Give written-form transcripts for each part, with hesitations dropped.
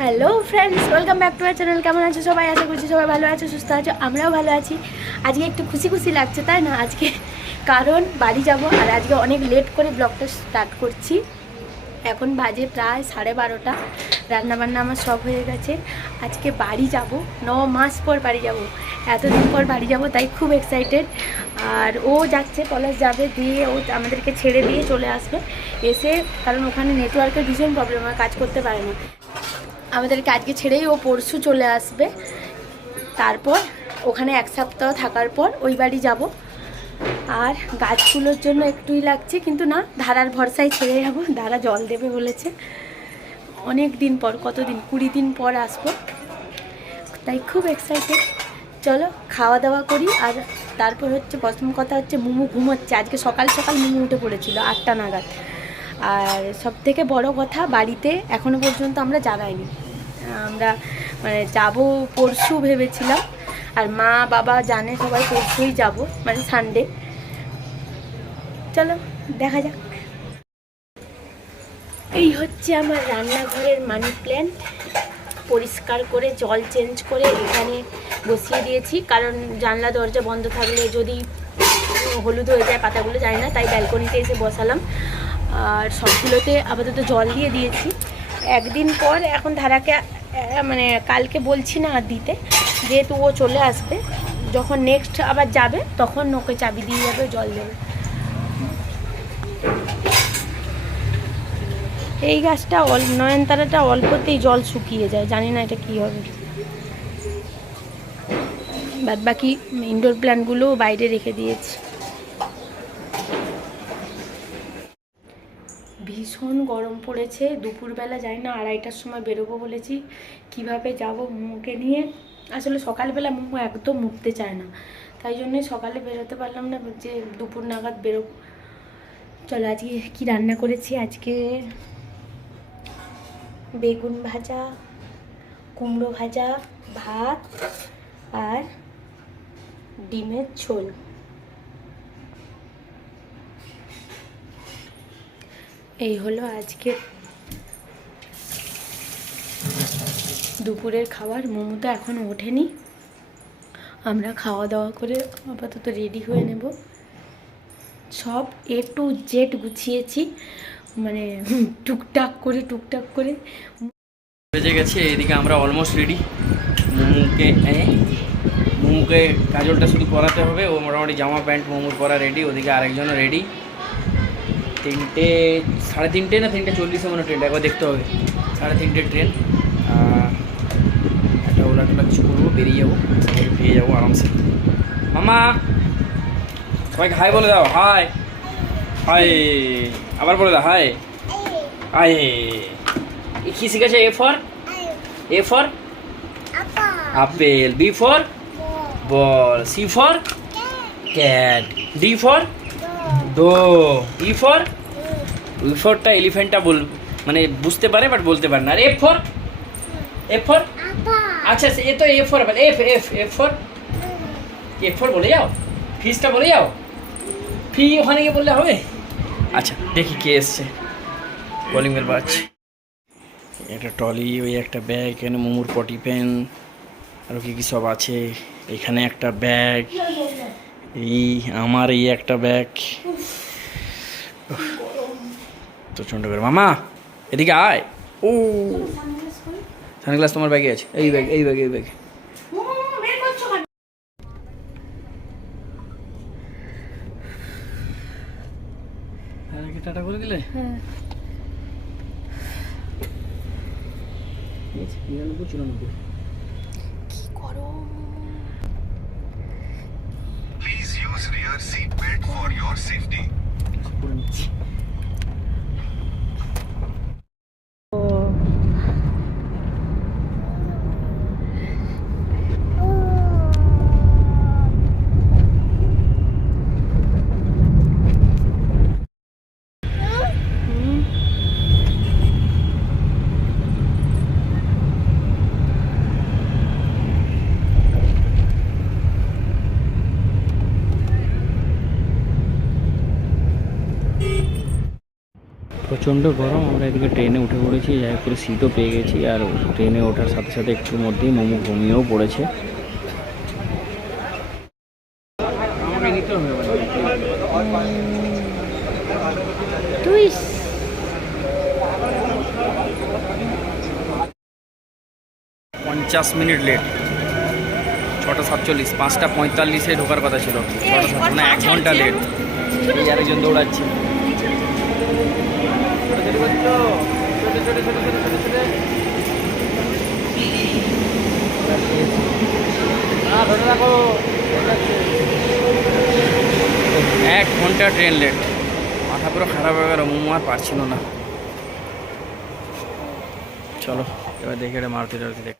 Hello friends, welcome back to our channel. কেমন আছো সবাই? আশা করছি সবাই ভালো আছো, সুস্থ আছো। আমরাও ভালো আছি। আজকে একটু খুশি খুশি লাগছে, তাই না? আজকে কারণ বাড়ি যাব, আর আজকে অনেক লেট করে ব্লগটা স্টার্ট করছি। এখন বাজে প্রায় 12:30। রান্নাবান্না আমার সব হয়ে গেছে। আজকে বাড়ি যাব, 9 মাস পর বাড়ি যাব। এতদিন পর বাড়ি যাব, তাই খুব এক্সাইটেড। আর ও যাচ্ছে, পলাশ যাবে, দিয়ে ও আমাদেরকে ছেড়ে দিয়ে চলে আসবে। এসে, কারণ ওখানে নেটওয়ার্কের ভীষণ প্রবলেম হয়, কাজ করতে পারে না। আমাদেরকে আজকে ছেড়েই ও পরশু চলে আসবে। তারপর ওখানে 1 সপ্তাহ থাকার পর ওই বাড়ি যাব। আর গাছগুলোর জন্য একটুই লাগছে, কিন্তু না, ধারার ভরসায় ছেড়ে যাবো। ধারা জল দেবে বলেছে। অনেক দিন পর, কতদিন, 20 দিন পর আসবো, তাই খুব এক্সাইটেড। চলো খাওয়া দাওয়া করি। আর তারপর হচ্ছে প্রথম কথা হচ্ছে, মুমু ঘুমোচ্ছে। আজকে সকাল সকাল মুমু উঠে পড়েছিল 8টা নাগাদ। আর সব থেকে বড় কথা, বাড়িতে এখনও পর্যন্ত আমরা জানাইনি। আমরা মানে যাব পরশু ভেবেছিলাম, আর মা বাবা জানে সবাই পরশুই যাব, মানে সানডে। চলো দেখা যাক। এই হচ্ছে আমার রান্নাঘরের মানি প্ল্যান্ট। পরিষ্কার করে জল চেঞ্জ করে এখানে বসিয়ে দিয়েছি, কারণ জানলা দরজা বন্ধ থাকলে যদি হলুদ হয়ে যায় পাতাগুলো, যায় না, তাই ব্যালকনিতে এসে বসালাম। আর সবগুলোতে আপাতত জল দিয়ে দিয়েছি। একদিন পর এখন ধারাকে মানে কালকে বলছি না আর দিতে, যেহেতু ও চলে আসবে, যখন নেক্সট আবার যাবে তখন ওকে চাবি দিয়ে যাবে, জল দেবে। এই গাছটা নয়নতারাটা অল্পতেই জল শুকিয়ে যায়, জানি না এটা কী হবে। বাদ বাকি ইনডোর প্ল্যান্টগুলো বাইরে রেখে দিয়েছি। ভীষণ গরম পড়েছে। দুপুরবেলা যাই না, 2:30টার সময় বেরোবো বলেছি। কিভাবে যাব মুখে নিয়ে? আসলে সকালবেলা মুখ একদম উঠতে চায় না, তাই জন্যই সকালে বেরোতে পারলাম না, যে দুপুর নাগাদ বেরোবো। চলো আজকে কি রান্না করেছি। আজকে বেগুন ভাজা, কুমড়ো ভাজা, ভাত আর ডিমের ঝোল। এই হলো আজকে দুপুরের খাবার। মোমো তো এখনও ওঠেনি। আমরা খাওয়া দাওয়া করে আপাতত রেডি হয়ে নেব। সব A to Z গুছিয়েছি, মানে টুকটাক করে। বেজে গেছে, এদিকে আমরা অলমোস্ট রেডি। মোমোকে কাজলটা শুধু পরাতে হবে। ও মোটামুটি জামা প্যান্ট মোমোর পরা রেডি। ওদিকে আরেকজনও রেডি। 3টে, 3:30 না 3:40 মনে ট্রেনটা, একবার দেখতে হবে। 3:30 ট্রেন। একটা ওলা টোলা কিছু করবো, বেরিয়ে যাবো, পেয়ে যাবো আরামসে। মামা সবাইকে হাই বলে দাও। হাই হাই, আবার বলে দাও হাই হাই। কি শিখেছে? A for apple, B for ball, C for cat, D for doe, E ফরটা এলিফ্যান্টটা মানে বুঝতে পারে বাট বলতে পারে না। আর এফ ফর আচ্ছা, এ তো এ ফর, এফ ফর বলে যাও। ফিসটা বলে যাও। ফি ওখানে গিয়ে বললে হবে। আচ্ছা দেখি কে এসছে। কলিং বেল বাজছে। একটা ট্রলি, ওই একটা ব্যাগ, এখানে মোমোর পটি পেন, আরও কী কী সব আছে। এখানে একটা ব্যাগ, এই আমার এই একটা ব্যাগ। তো চন্ড করে মামা এদিকে আয়। ও সানগ্লাস তোমার ব্যাগে আছে। এই ব্যাগ। টাটা করে দিলে। হ্যাঁ, 99-94 কি গরম। Please use rear seat belt for your safety. করে নিচ্ছি। প্রচণ্ড গরম। আমরা এদিকে ট্রেনে উঠে পড়েছি, যাই হোক করে সিটও পেয়ে গেছি। আর ট্রেনে ওঠার সাথে সাথে একটুর মধ্যেই মোমো ঘুমিয়েও পড়েছে। তুই 50 মিনিট লেট, 6:47, 5:45 ঢোকার কথা ছিল, 6:07, মানে 1 ঘন্টা লেট। এই আরেকজন দৌড়াচ্ছে। এক ঘন্টা ট্রেন লেট, মাথা পুরো খারাপ হয়ে গেল, মোমো আর পারছিল না। চলো এবার দেখে এটা মারুতি টারুতি দেখ।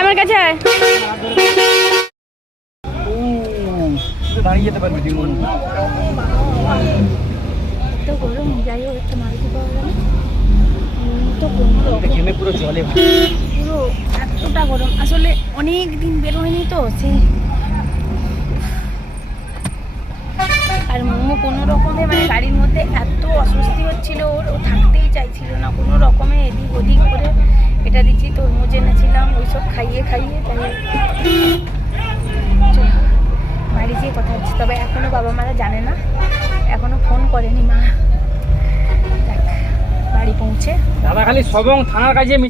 আমার কাছে আয়। দাঁড়িয়ে যেতে পারবি তুই মোমো। তো গরম, যাই হোক একটা মারুতি পাওয়া গেল। তো গরম, ঘেমে পুরো জলে পুরো এতটা গরম, আসলে অনেক দিন বের হয়নি তো সেই। আর মোমো কোনো রকমে মানে গাড়ির মধ্যে এত অস্বস্তি হচ্ছিল, ও থাকতেই চাইছিল না। কোনো রকমে এদিক ওদিক করে এটা দিচ্ছি, তরমুজ এনেছিলাম, ওইসব খাইয়ে তাই চলো বাড়ি গিয়ে কথা হচ্ছে। তবে এখনও বাবা মারা জানে না, এখনও ফোন করেনি মা। দেখ বাড়ি পৌঁছে দাদা খালি সবং থানার কাছে এই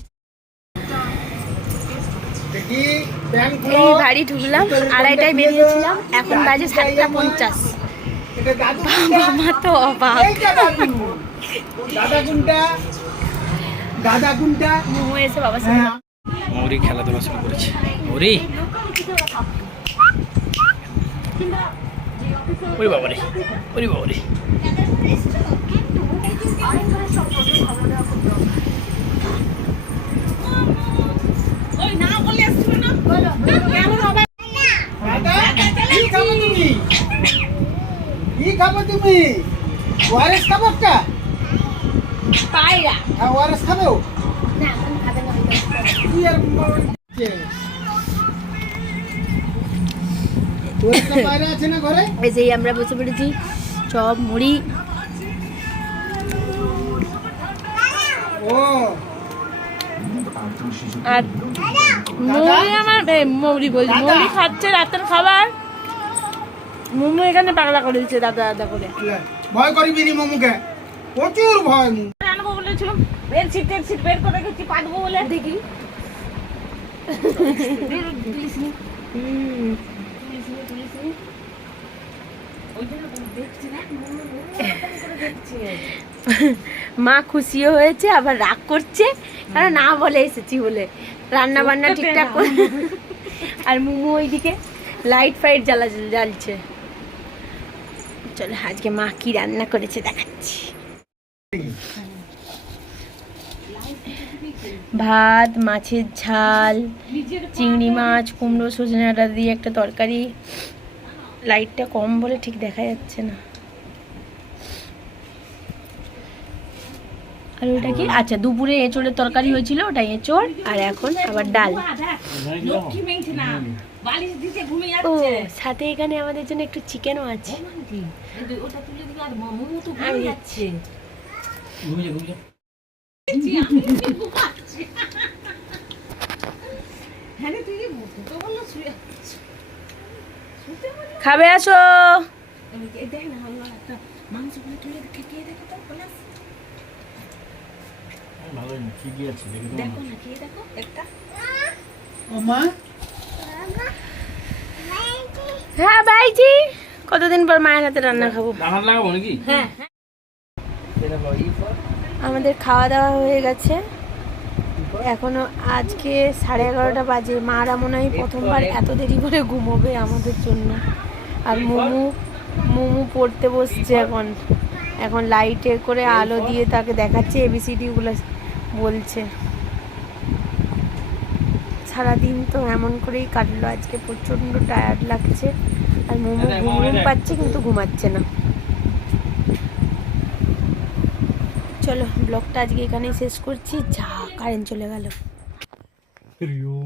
বাড়ি ঢুকলাম, 2:30টায় বেরিয়েছিলাম, এখন বাজে 7:50। বাবা মা তো অবাক। দাদা গুন্ডা মোমো এসে বাবার সাথে মৌরি খেলাধুলা শুরু করেছে। মৌরি, ওরে বাবারে, ওরে বাবারে। কি খাবো তুমি? ওয়ারেস খাবো একটা? পায়রা হ্যাঁ ওয়ারেস খাবো? না আমি খাবে না। কি আর পায়রা আছে না ঘরে? এই যে আমরা বসে পড়েছি, চপ মুড়ি। ও আর মৌরি, আমার মৌরি বলছি, মৌরি খাচ্ছে রাতের খাবার। মোমো এখানে পাগলা করে দিচ্ছে দাদা দাদা করে। ভয় করবি নি মোমুকে, প্রচুর ভয়। আনবো বলেছিলাম, বের সিট বের করে রেখেছি, পাঠবো বলে দেখি। মা খুশিও হয়েছে, আবার রাগ করছে, কারণ না বলে এসেছি বলে। রান্না বান্না ঠিকঠাক করে, আর মোমো ওইদিকে লাইট ফাইট জ্বালছে। চলো আজকে মা কি রান্না করেছে দেখাচ্ছি। ভাত, মাছের ঝাল, চিংড়ি মাছ, কুমড়ো, সজনে ডাঁটা দিয়ে একটা তরকারি। লাইটটা কম বলে ঠিক দেখা যাচ্ছে না। আর ওটা কি? আচ্ছা, দুপুরে এঁচোড়ের তরকারি হয়েছিল, ওটা এঁচোড়। আর এখন আবার ডাল। ও সাথে এখানে আমাদের জন্য একটু চিকেনও আছে। আমি যাচ্ছি। খাবে আসো। হ্যাঁ ভাইজি, কতদিন পর মায়ের হাতে রান্না খাবো। লাগাবো নাকি? হ্যাঁ, আমাদের খাওয়া দাওয়া হয়ে গেছে, এখনো আজকে 11:30 বাজে। মারা মনে হয় প্রথমবার এত দেরি করে ঘুমোবে আমাদের জন্য। আর মোমো পড়তে বসছে এখন লাইটে করে আলো দিয়ে তাকে দেখাচ্ছে, ABCD-গুলো বলছে। সারাদিন তো এমন করেই কাটলো, আজকে প্রচণ্ড টায়ার্ড লাগছে। আর মোমো ঘুম পাচ্ছে কিন্তু ঘুমাচ্ছে না। চলো ব্লগটা আজকে এখানেই শেষ করছি। যা কারেন্ট চলে গেল।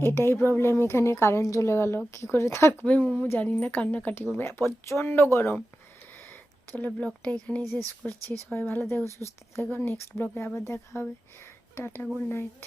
এটাই প্রবলেম, এখানে কারেন্ট চলে গেল, কি করে থাকবে মোমো জানি না, কান্নাকাটি করবে, প্রচণ্ড গরম। চলো ব্লগটা এখানেই শেষ করছি, সবাই ভালো থেকো, সুস্থ থেকো, নেক্সট ব্লগে আবার দেখা হবে, টাটা, গুড নাইট।